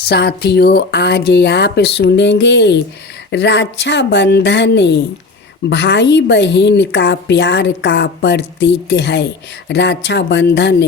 साथियों, आज आप सुनेंगे रक्षाबंधन भाई बहन का प्यार का प्रतीक है। रक्षाबंधन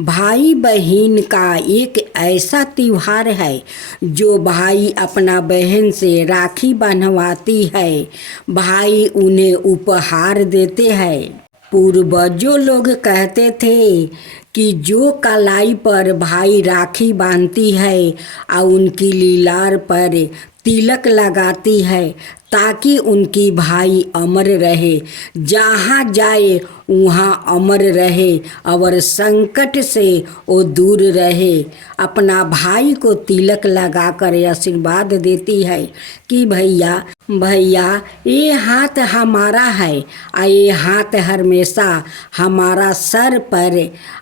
भाई बहन का एक ऐसा त्योहार है जो भाई अपना बहन से राखी बंधवाती है। भाई उन्हें उपहार देते हैं। पूर्वजों लोग कहते थे कि जो कलाई पर भाई राखी बांधती है और उनकी लीलार पर तिलक लगाती है ताकि उनकी भाई अमर रहे, जहाँ जाए वहाँ अमर रहे और संकट से वो दूर रहे। अपना भाई को तिलक लगाकर आशीर्वाद देती है कि भैया भैया ये हाथ हमारा है और ये हाथ हमेशा हमारा सर पर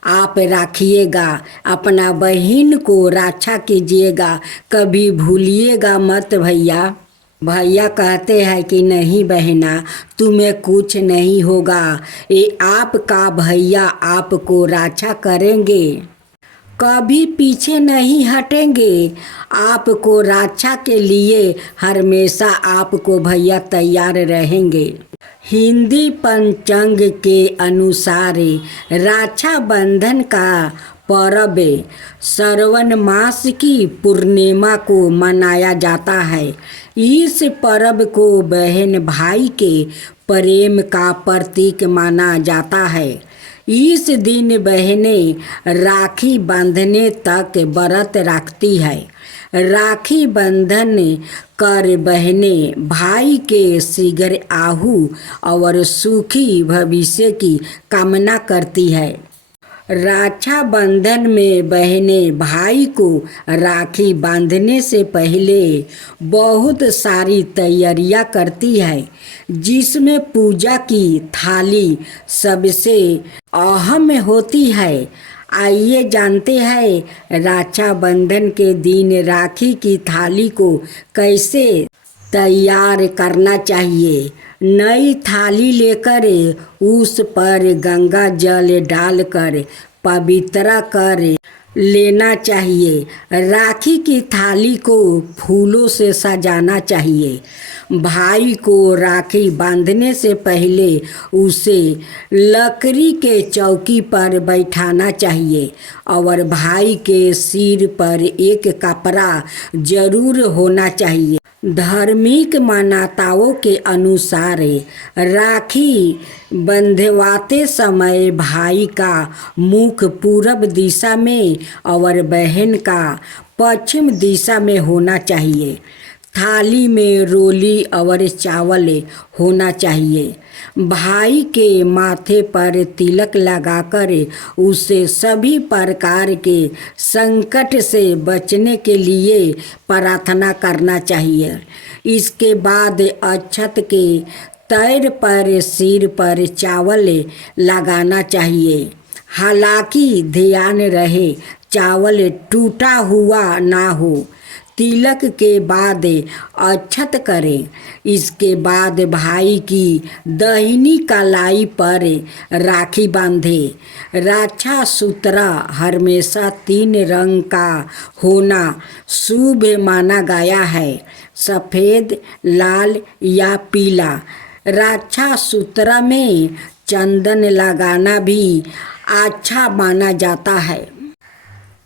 आप रखिएगा। अपना बहन को रक्षा कीजिएगा, कभी भूलिएगा मत भैया। भैया कहते हैं कि नहीं बहना, तुम्हें कुछ नहीं होगा, ये आपका भैया आपको रक्षा करेंगे, कभी पीछे नहीं हटेंगे। आपको रक्षा के लिए हमेशा आपको भैया तैयार रहेंगे। हिंदी पंचांग के अनुसार रक्षाबंधन का पर्व श्रावण मास की पूर्णिमा को मनाया जाता है। इस पर्व को बहन भाई के प्रेम का प्रतीक माना जाता है। इस दिन बहनें राखी बांधने तक व्रत रखती है। राखी बंधन कर बहनें भाई के शीघ्र आयु और सुखी भविष्य की कामना करती है। रक्षाबंधन में बहनें भाई को राखी बांधने से पहले बहुत सारी तैयारियां करती है, जिसमें पूजा की थाली सबसे अहम होती है। आइए जानते हैं रक्षाबंधन के दिन राखी की थाली को कैसे तैयार करना चाहिए। नई थाली लेकर उस पर गंगा जल डालकर पवित्र कर लेना चाहिए। राखी की थाली को फूलों से सजाना चाहिए। भाई को राखी बांधने से पहले उसे लकड़ी के चौकी पर बैठाना चाहिए और भाई के सिर पर एक कपड़ा जरूर होना चाहिए। धार्मिक मान्यताओं के अनुसार राखी बंधवाते समय भाई का मुख पूरब दिशा में और बहन का पश्चिम दिशा में होना चाहिए। थाली में रोली और चावल होना चाहिए। भाई के माथे पर तिलक लगाकर उसे सभी प्रकार के संकट से बचने के लिए प्रार्थना करना चाहिए। इसके बाद अक्षत के तैर पर सिर पर चावल लगाना चाहिए। हालांकि ध्यान रहे चावल टूटा हुआ ना हो। तिलक के बाद अक्षत करें। इसके बाद भाई की दाहिनी कलाई पर राखी बांधे। रक्षा सूत्र हमेशा 3 रंग का होना शुभ माना गया है, सफ़ेद, लाल या पीला। रक्षा सूत्र में चंदन लगाना भी अच्छा माना जाता है।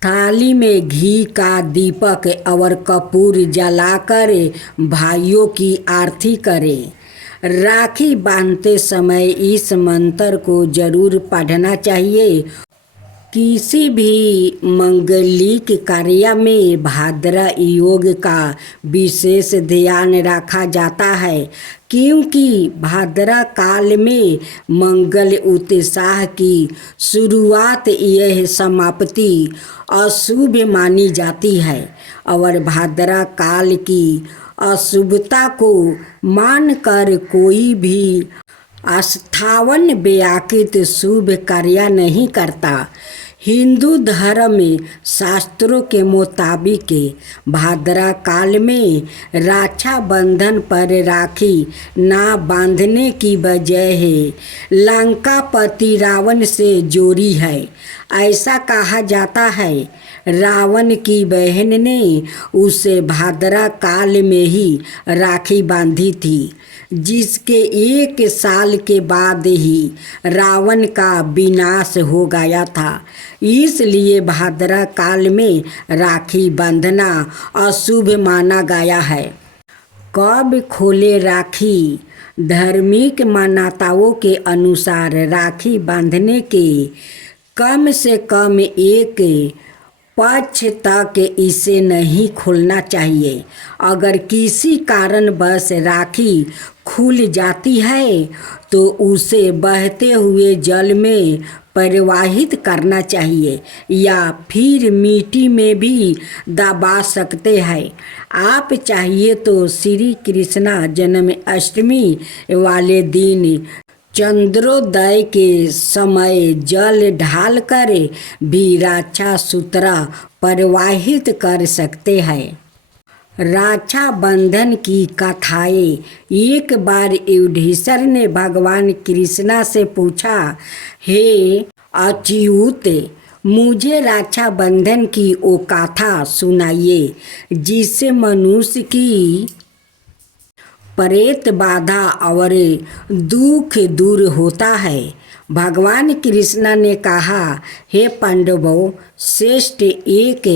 थाली में घी का दीपक और कपूर जलाकर भाइयों की आरती करें। राखी बांधते समय इस मंत्र को जरूर पढ़ना चाहिए। किसी भी मांगलिक कार्य में भाद्रा योग का विशेष ध्यान रखा जाता है, क्योंकि भाद्रा काल में मंगल उत्साह की शुरुआत यह समाप्ति अशुभ मानी जाती है और भाद्रा काल की अशुभता को मानकर कोई भी स्थावन व्याकृत शुभ कार्य नहीं करता। हिंदू धर्म में शास्त्रों के मुताबिक भाद्रा काल में रक्षाबंधन पर राखी ना बांधने की वजह लंकापति रावण से जोड़ी है। ऐसा कहा जाता है रावण की बहन ने उसे भाद्रा काल में ही राखी बांधी थी, जिसके 1 साल के बाद ही रावण का विनाश हो गया था। इसलिए भाद्रा काल में राखी बांधना अशुभ माना गया है। कब खोले राखी? धार्मिक मान्यताओं के अनुसार राखी बांधने के कम से कम 1 पक्ष तक इसे नहीं खोलना चाहिए। अगर किसी कारणवश राखी खुल जाती है तो उसे बहते हुए जल में प्रवाहित करना चाहिए या फिर मिट्टी में भी दबा सकते हैं। आप चाहिए तो श्री कृष्णा जन्माष्टमी वाले दिन चंद्रोदय के समय जल ढालकर भी रक्षा सूत्र प्रवाहित कर सकते हैं। रक्षाबंधन की कथाएं। एक बार युधिष्ठिर ने भगवान कृष्णा से पूछा, हे अच्युत, मुझे रक्षाबंधन की वो कथा सुनाइए जिससे मनुष्य की प्रेत बाधा और दुख दूर होता है। भगवान कृष्णा ने कहा, हे पांडवों, श्रेष्ठ एक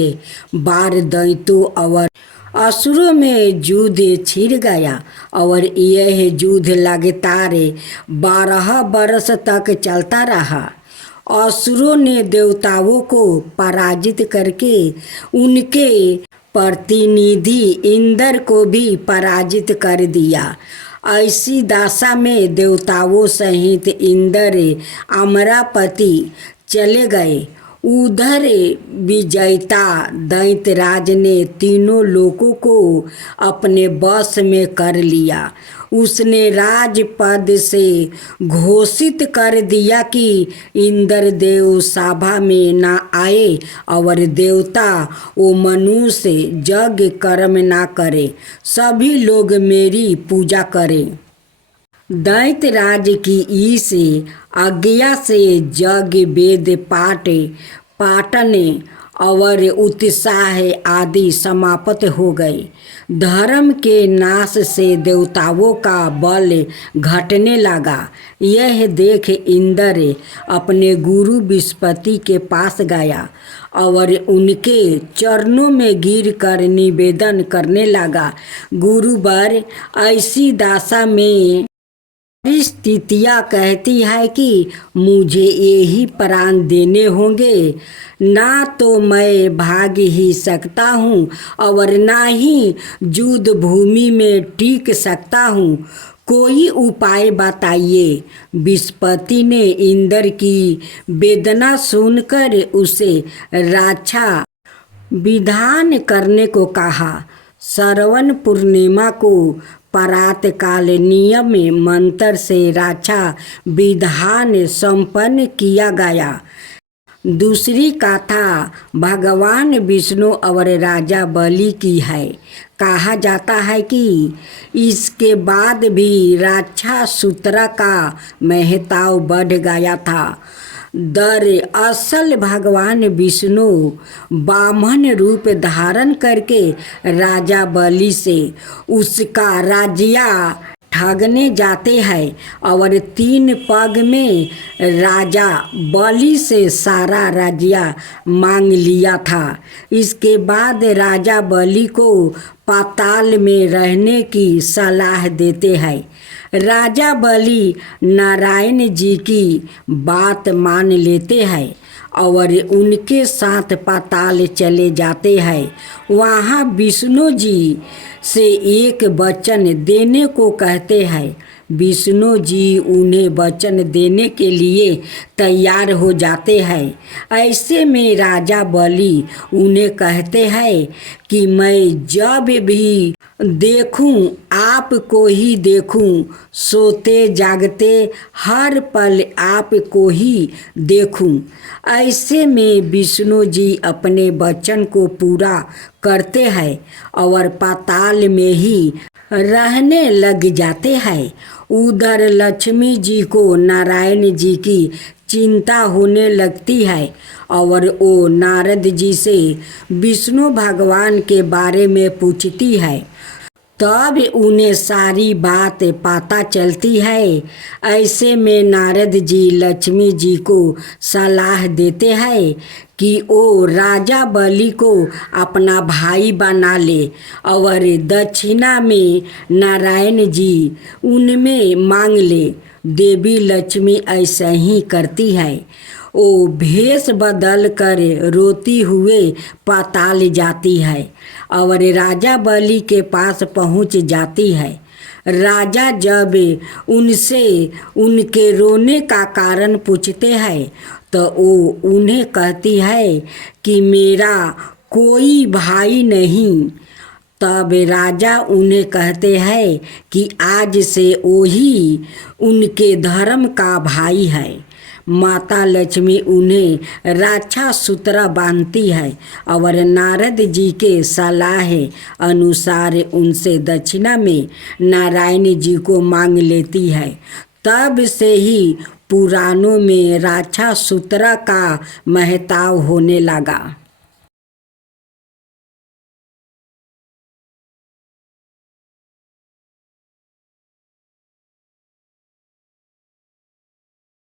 बार दैत्यों और असुरों में युद्ध छिड़ गया और यह युद्ध लगातार 12 वर्ष तक चलता रहा। असुरों ने देवताओं को पराजित करके उनके प्रतिनिधि इंद्र को भी पराजित कर दिया। ऐसी दशा में देवताओं सहित इंद्र अमरावती चले गए। उधर विजेता दैत्यराज ने तीनों लोगों को अपने वश में कर लिया। उसने राजपद से घोषित कर दिया कि इंद्रदेव सभा में न आए और देवता वो मनुष्य यज्ञ कर्म ना करे, सभी लोग मेरी पूजा करें। दैत्यराज की इस आज्ञा से यज्ञ वेद पाठ पाटन और उत्साह आदि समाप्त हो गए। धर्म के नाश से देवताओं का बल घटने लगा। यह देख इंद्र अपने गुरु बृहस्पति के पास गया और उनके चरणों में गिरकर निवेदन करने लगा, गुरुवर, ऐसी दशा में परिस्थितियाँ कहती है कि मुझे यही प्राण देने होंगे। ना तो मैं भाग ही सकता हूँ और ना ही युद्ध भूमि में टिक सकता हूँ। कोई उपाय बताइए। बृहस्पति ने इंद्र की वेदना सुनकर उसे रक्षा विधान करने को कहा। श्रवण पूर्णिमा को प्रातः काल नियम मंत्र से रक्षा विधान संपन्न किया गया। दूसरी कथा भगवान विष्णु और राजा बलि की है। कहा जाता है कि इसके बाद भी रक्षा सूत्र का महत्व बढ़ गया था। दरअसल भगवान विष्णु वामन रूप धारण करके राजा बलि से उसका राज्य ठगने जाते हैं और 3 पग में राजा बलि से सारा राज्य मांग लिया था। इसके बाद राजा बलि को पाताल में रहने की सलाह देते हैं। राजा बलि नारायण जी की बात मान लेते हैं और उनके साथ पाताल चले जाते हैं। वहाँ विष्णु जी से एक वचन देने को कहते हैं। विष्णु जी उन्हें वचन देने के लिए तैयार हो जाते हैं। ऐसे में राजा बलि उन्हें कहते हैं कि मैं जब भी देखूं आपको ही देखूं, सोते जागते हर पल आपको ही देखूं। ऐसे में विष्णु जी अपने वचन को पूरा करते हैं और पाताल में ही रहने लग जाते हैं। उधर लक्ष्मी जी को नारायण जी की चिंता होने लगती है और वो नारद जी से विष्णु भगवान के बारे में पूछती है। तब उन्हें सारी बात पता चलती है। ऐसे में नारद जी लक्ष्मी जी को सलाह देते हैं कि वो राजा बलि को अपना भाई बना ले और दक्षिणा में नारायण जी उनमें मांग ले। देवी लक्ष्मी ऐसा ही करती है। वो भेष बदल कर रोती हुए पाताल जाती है और राजा बलि के पास पहुंच जाती है। राजा जब उनसे उनके रोने का कारण पूछते हैं तो वो उन्हें कहती है कि मेरा कोई भाई नहीं। तब राजा उन्हें कहते हैं कि आज से वही उनके धर्म का भाई है। माता लक्ष्मी उन्हें रक्षा सूत्र बांधती है और नारद जी के सलाह अनुसार उनसे दक्षिणा में नारायण जी को मांग लेती है। तब से ही पुराणों में रक्षा सूत्र का महत्व होने लगा।